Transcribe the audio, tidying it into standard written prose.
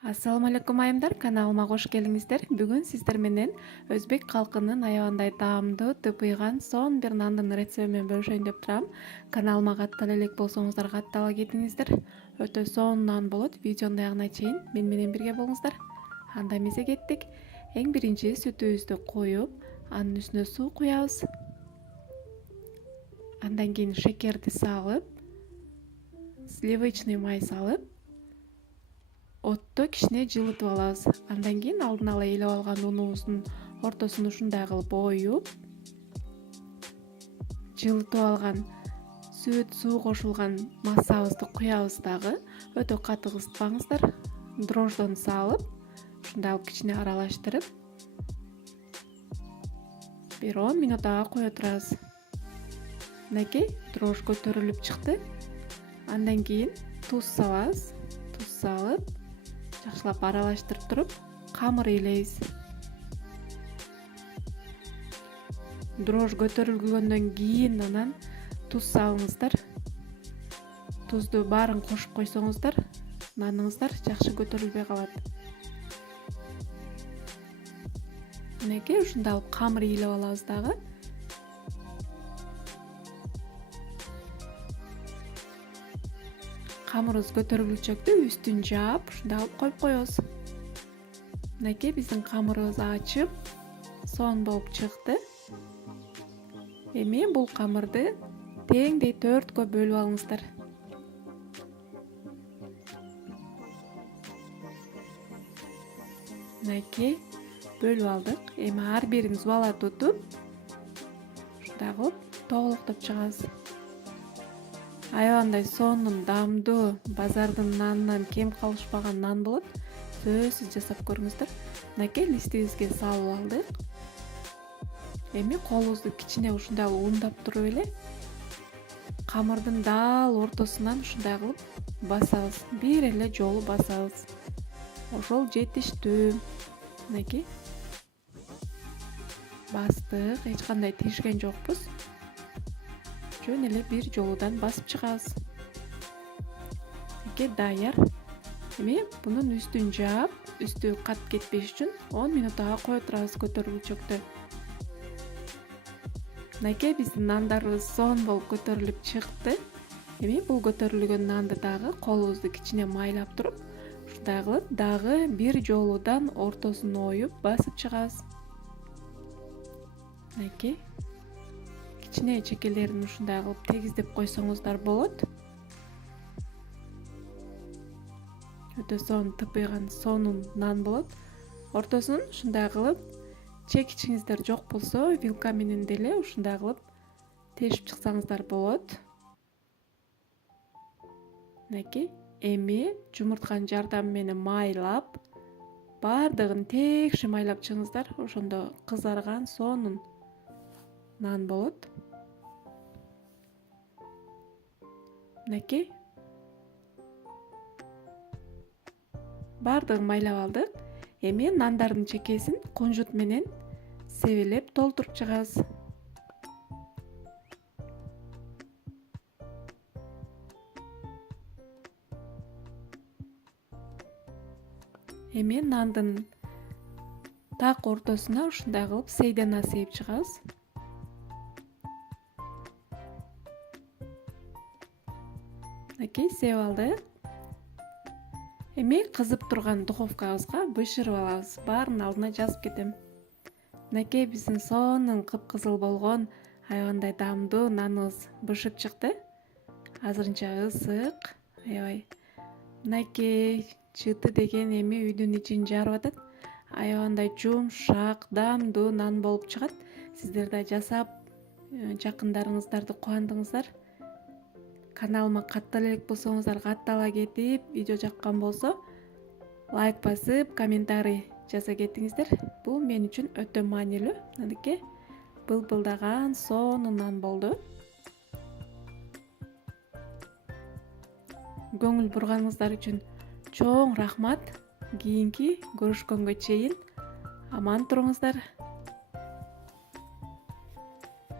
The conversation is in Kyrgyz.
Assalamu алейкум айымдар, каналыма кош келиңиздер. Бүгүн сиздер менен өзбек калкынын аябандай таамдуу тыпыйган сонун бир нандын рецепти менен бөлүшөйүн деп турам. Каналыма каттала элек болсоңуздар каттала кетиңиздер. Өтө сонун нан болот. Видеонун аягына чейин мен менен бирге болуңуздар. Анда эмесе кеттик. Эң биринчи сүтүбүздү коюп, анын үстүнө суу куябыз. Андан кийин шекерди салып, сливочный май салып, отто кичине жылытып алабыз. Андан кийин алдын ала илеп алган унубуздун ортосуна ушундай кылып оюп, жылытып алган сүт, суу кошулган массабызды куябыз дагы. Өтө каты кызытпаңыздар. Дрожждон салып, ушундай кылып кичине аралаштырып, бир 10 мүнөт ага кое турабыз. Мынакей дрожж көтөрүлүп чыкты. Андан кийин туз салабыз. Туз салып, жакшылап аралаштырып туруп, камыр илейбиз. Дрожж көтөрүлгөндөн кийин анан туз салыңыздар. Тузду баарын кошуп койсоңуздар, наныңыздар жакшы көтөрүлбөй калат. Мынакей ушундай кылып камыр илеп алабыз дагы. Камырыбыз көтөрүлчөктү үстүн жаап, ушундай кылып коюп коебуз. Мынакей биздин камырыбыз ачып, сонун болуп чыкты. Эми бул камырды теңдей төрткө бөлүп алыңыздар. Мынакей бөлүп алдык. Эми ар бирин зубала тутуп, ушундай кылып тоголоктоп чыгабыз. Аябандай сонун, даамдуу, базардын нанынан кем калышпаган нан болот. Сөзсүз жасап көрүңүздөр. Мынакей листибизге салып алдык. Эми колубузду кичине ушундай ундап туруп эле камырдын дал ортосунан ушундай кылып басабыз. Бир эле жолу басабыз. Ошол жетиштүү. Мынакей бастык, эч кандай тийишкен жокпуз. Жөн эле бир жолудан басып чыгабыз. Мынакей даяр. Эми бунун үстүн жаап, үстү катып кетпеш үчүн 10 мүнөт ага кое турабыз көтөрүлчөктө. Мынакей биздин нандарыбыз сонун болуп көтөрүлүп чыкты. Эми бул көтөрүлгөн нанды дагы колубузду кичине майлап туруп, ушундай кылып дагы бир жолудан ортосун оюп басып чыгабыз. Мынакей кичине чекелерин ушундай кылып тегиздеп койсоңуздар болот. Өтө сонун тыпыйган сонун нан болот. Ортосун ушундай кылып чекичиңиздер жок болсо, вилка менен деле ушундай кылып тешип чыксаңыздар болот. Мынакей эми жумуртканын жардамы менен майлап, баардыгын текши майлап чыгыңыздар. Ошондо кызарган сонун нан болот. Мынакей баардыгын майлап алдык. Эми нандардын чекесин кунжут менен себелеп толтуруп чыгабыз. Эми нандын так ортосуна ушундай кылып сейдена сээп чыгабыз. Мынакей сээп алдык. Эми кызып турган духовкабызга бышырып алабыз. Баарын алдына жазып кетем. Мынакей биздин сонун кыпкызыл болгон аябандай даамдуу наныбыз бышып чыкты. Азырынча ысык, аябай. Мынакей чыты деген эми үйдүн ичин жарып атат. Аябандай жумшак, даамдуу нан болуп чыгат. Сиздер да жасап, жакындарыңыздарды кубандыңыздар. Каналыма каттала элек болсоңуздар каттала кетип, видео жаккан болсо лайк басып, комментарий жаза кетиңиздер. Бул мен үчүн өтө маанилүү. Мынакей былбылдаган сонун нан болду. Көңүл бурганыңыздар үчүн чоң рахмат. Кийинки көрүшкөнгө чейин аман туруңуздар.